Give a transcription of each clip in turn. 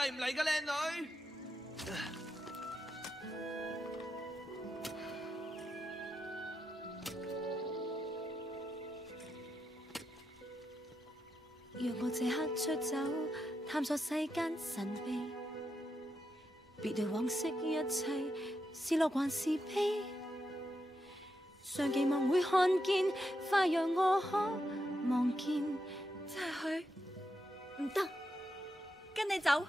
嚟唔嚟㗎，靚女？若我這刻出走，探索世間神秘，別對往昔一切是樂還是悲，常期望會看見，快讓我可望見。真係去？唔得，跟你走。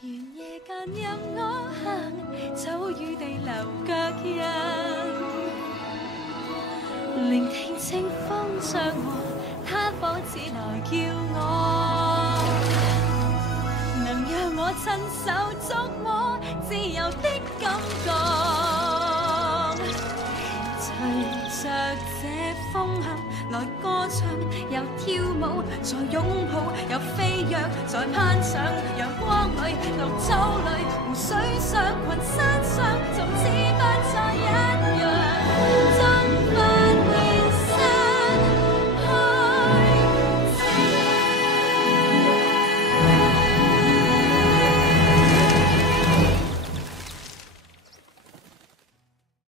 願夜間任我行，走於地留腳印，聆聽清風唱和，他仿似來叫我，能讓我親手觸摸自由的感覺，隨着這風向來歌唱，又跳舞，再擁抱，又飛躍，再攀上陽光裏、綠洲裏、湖水上、群山上，從此不再一樣。